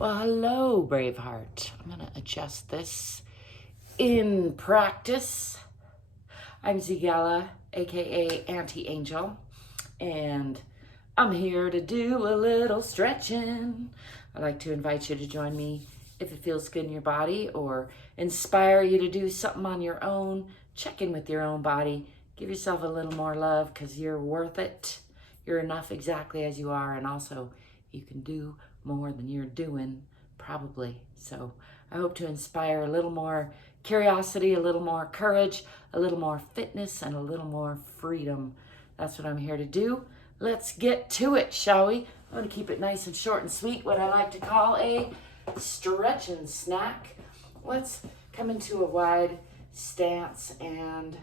Well, hello, Braveheart. I'm going to adjust this in practice. I'm ZGala, aka Auntie Angel, and I'm here to do a little stretching. I'd like to invite you to join me if it feels good in your body or inspire you to do something on your own. Check in with your own body. Give yourself a little more love because you're worth it. You're enough exactly as you are, and also you can do more than you're doing, probably. So I hope to inspire a little more curiosity, a little more courage, a little more fitness, and a little more freedom. That's what I'm here to do. Let's get to it, shall we? I'm going to keep it nice and short and sweet, what I like to call a stretching snack. Let's come into a wide stance, and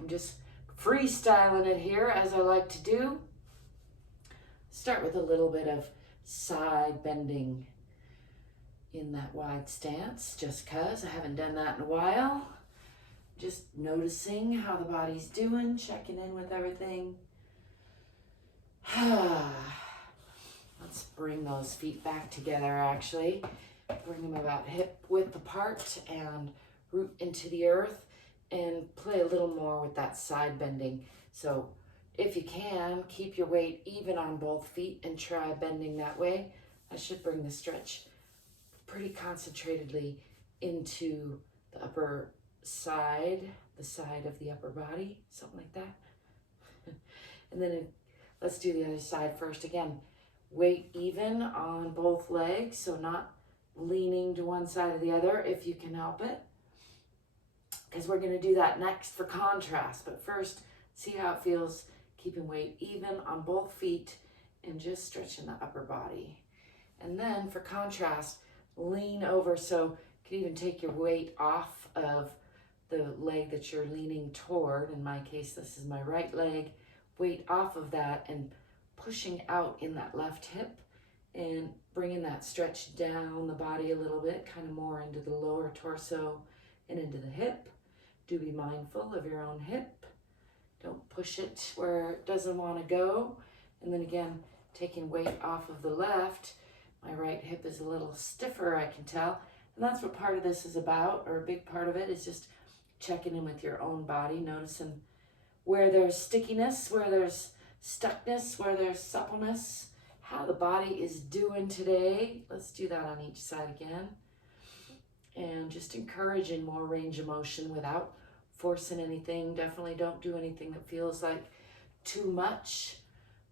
I'm just freestyling it here as I like to do. Start with a little bit of side bending in that wide stance, just cause I haven't done that in a while. Just noticing how the body's doing, checking in with everything. Let's bring those feet back together, actually. Bring them about hip width apart and root into the earth and play a little more with that side bending. So if you can, keep your weight even on both feet and try bending that way. That should bring the stretch pretty concentratedly into the upper side, the side of the upper body, something like that. And then let's do the other side first. Again, weight even on both legs, so not leaning to one side or the other if you can help it, because we're going to do that next for contrast. But first, see how it feels keeping weight even on both feet and just stretching the upper body. And then for contrast, lean over, so you can even take your weight off of the leg that you're leaning toward. In my case, this is my right leg. Weight off of that and pushing out in that left hip and bringing that stretch down the body a little bit, kind of more into the lower torso and into the hip. Do be mindful of your own hip. Don't push it where it doesn't want to go. And then again, taking weight off of the left. My right hip is a little stiffer, I can tell. And that's what part of this is about, or a big part of it is just checking in with your own body, noticing where there's stickiness, where there's stuckness, where there's suppleness, how the body is doing today. Let's do that on each side again. And just encouraging more range of motion without forcing anything. Definitely don't do anything that feels like too much,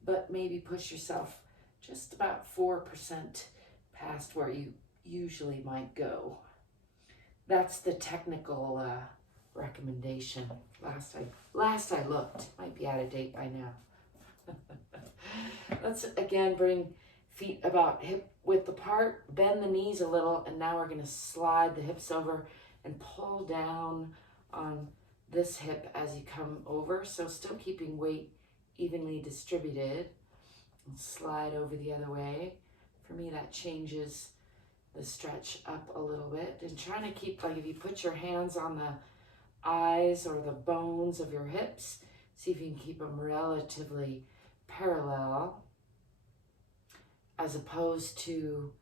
but maybe push yourself just about 4% past where you usually might go. That's the technical recommendation. Last I looked. Might be out of date by now. Let's again bring feet about hip width apart, bend the knees a little, and now we're going to slide the hips over and pull down on this hip as you come over. So still keeping weight evenly distributed. And slide over the other way. For me, that changes the stretch up a little bit. And trying to keep, like if you put your hands on the eyes or the bones of your hips, see if you can keep them relatively parallel as opposed to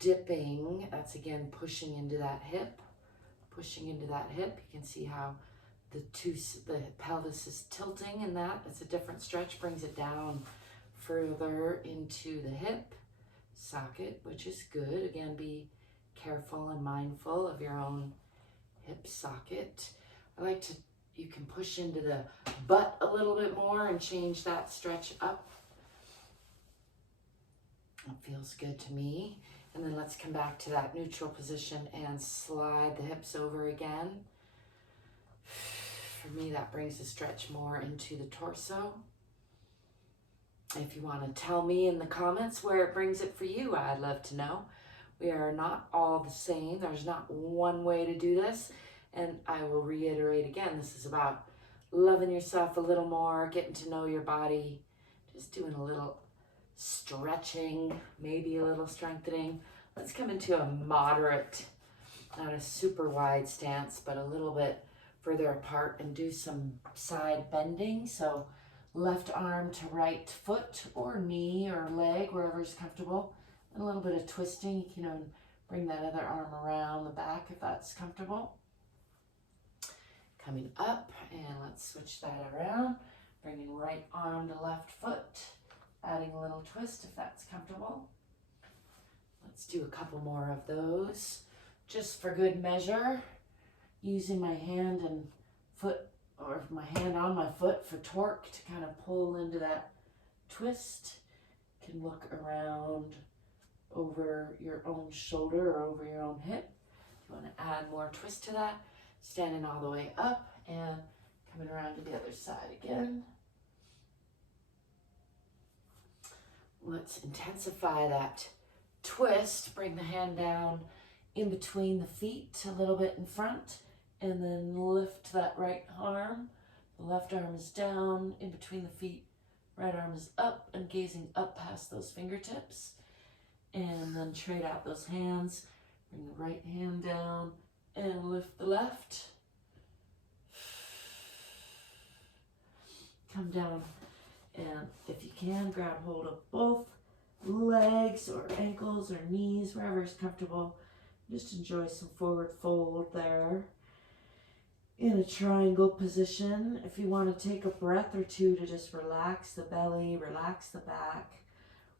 dipping. That's again pushing into that hip, pushing into that hip. You can see how the pelvis is tilting in that. It's a different stretch, brings it down further into the hip socket, which is good. Again, be careful and mindful of your own hip socket. You can push into the butt a little bit more and change that stretch up. It feels good to me. And then let's come back to that neutral position and slide the hips over again. For me, that brings the stretch more into the torso. If you want to tell me in the comments where it brings it for you, I'd love to know. We are not all the same. There's not one way to do this. And I will reiterate again, this is about loving yourself a little more, getting to know your body, just doing a little stretching, maybe a little strengthening. Let's come into a moderate, not a super wide stance, but a little bit further apart and do some side bending. So left arm to right foot or knee or leg, wherever is comfortable. and a little bit of twisting. You can even bring that other arm around the back if that's comfortable. Coming up, and let's switch that around. Bringing right arm to left foot, adding a little twist if that's comfortable. Let's do a couple more of those, just for good measure, using my hand and foot, or my hand on my foot for torque to kind of pull into that twist. You can look around over your own shoulder or over your own hip. If you want to add more twist to that, standing all the way up and coming around to the other side again. Let's intensify that twist. Bring the hand down in between the feet a little bit in front, and then lift that right arm. The left arm is down in between the feet. Right arm is up and gazing up past those fingertips. And then trade out those hands. Bring the right hand down and lift the left. Come down, and if you can, grab hold of both legs or ankles or knees, wherever is comfortable. Just enjoy some forward fold there in a triangle position. If you want to take a breath or two to just relax the belly, relax the back,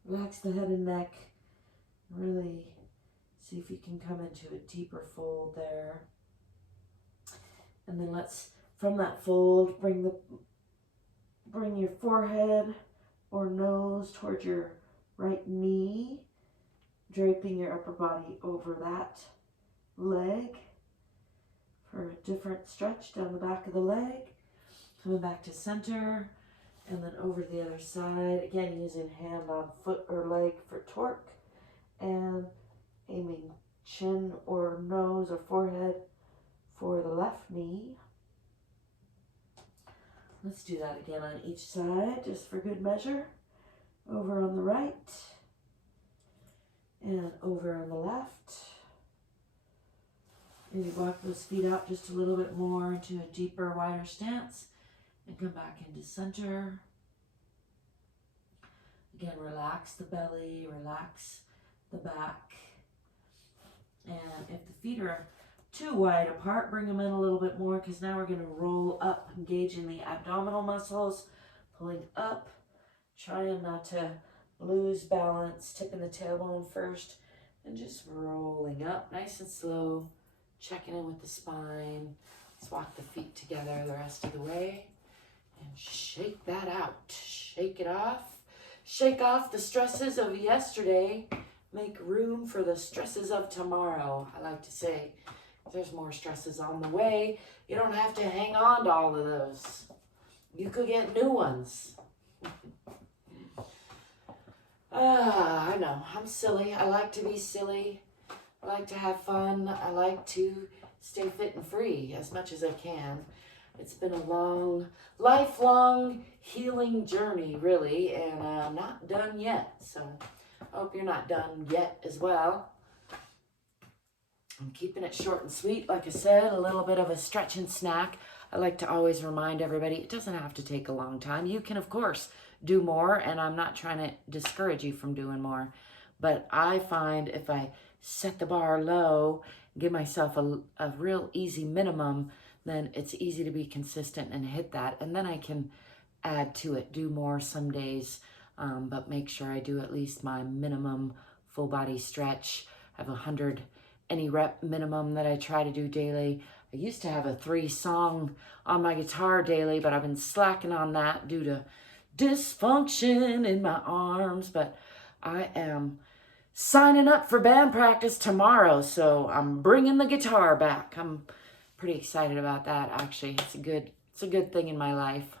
relax the head and neck, really see if you can come into a deeper fold there. And then let's, from that fold, bring your forehead or nose towards your right knee, draping your upper body over that leg for a different stretch down the back of the leg. Coming back to center, and then over to the other side, again using hand on foot or leg for torque, and aiming chin or nose or forehead for the left knee. Let's do that again on each side, just for good measure. Over on the right, and over on the left. Maybe walk those feet out just a little bit more into a deeper, wider stance, and come back into center. Again, relax the belly, relax the back. And if the feet are too wide apart, bring them in a little bit more, because now we're going to roll up, engaging the abdominal muscles, pulling up, trying not to lose balance, tipping the tailbone first, and just rolling up nice and slow, checking in with the spine. Let's walk the feet together the rest of the way, and shake that out. Shake it off. Shake off the stresses of yesterday. Make room for the stresses of tomorrow. I like to say, there's more stresses on the way. You don't have to hang on to all of those. You could get new ones. I know, I'm silly. I like to be silly. I like to have fun. I like to stay fit and free as much as I can. It's been a long, lifelong healing journey, really, and I'm not done yet. So I hope you're not done yet as well. I'm keeping it short and sweet. Like I said, a little bit of a stretching snack. I like to always remind everybody, it doesn't have to take a long time. You can, of course, do more, and I'm not trying to discourage you from doing more. But I find if I set the bar low, give myself a real easy minimum, then it's easy to be consistent and hit that. And then I can add to it, do more some days, but make sure I do at least my minimum full body stretch. I have 100 any rep minimum that I try to do daily. I used to have a 3-song on my guitar daily, but I've been slacking on that due to dysfunction in my arms. But I am signing up for band practice tomorrow, so I'm bringing the guitar back. I'm pretty excited about that, actually. It's a good thing in my life.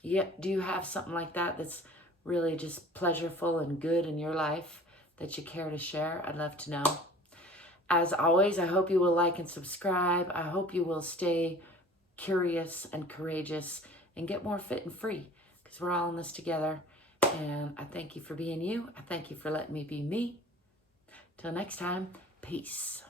Yeah, do you have something like that that's really just pleasureful and good in your life that you care to share? I'd love to know. As always, I hope you will like and subscribe. I hope you will stay curious and courageous and get more fit and free, because we're all in this together. And I thank you for being you. I thank you for letting me be me. Till next time, peace.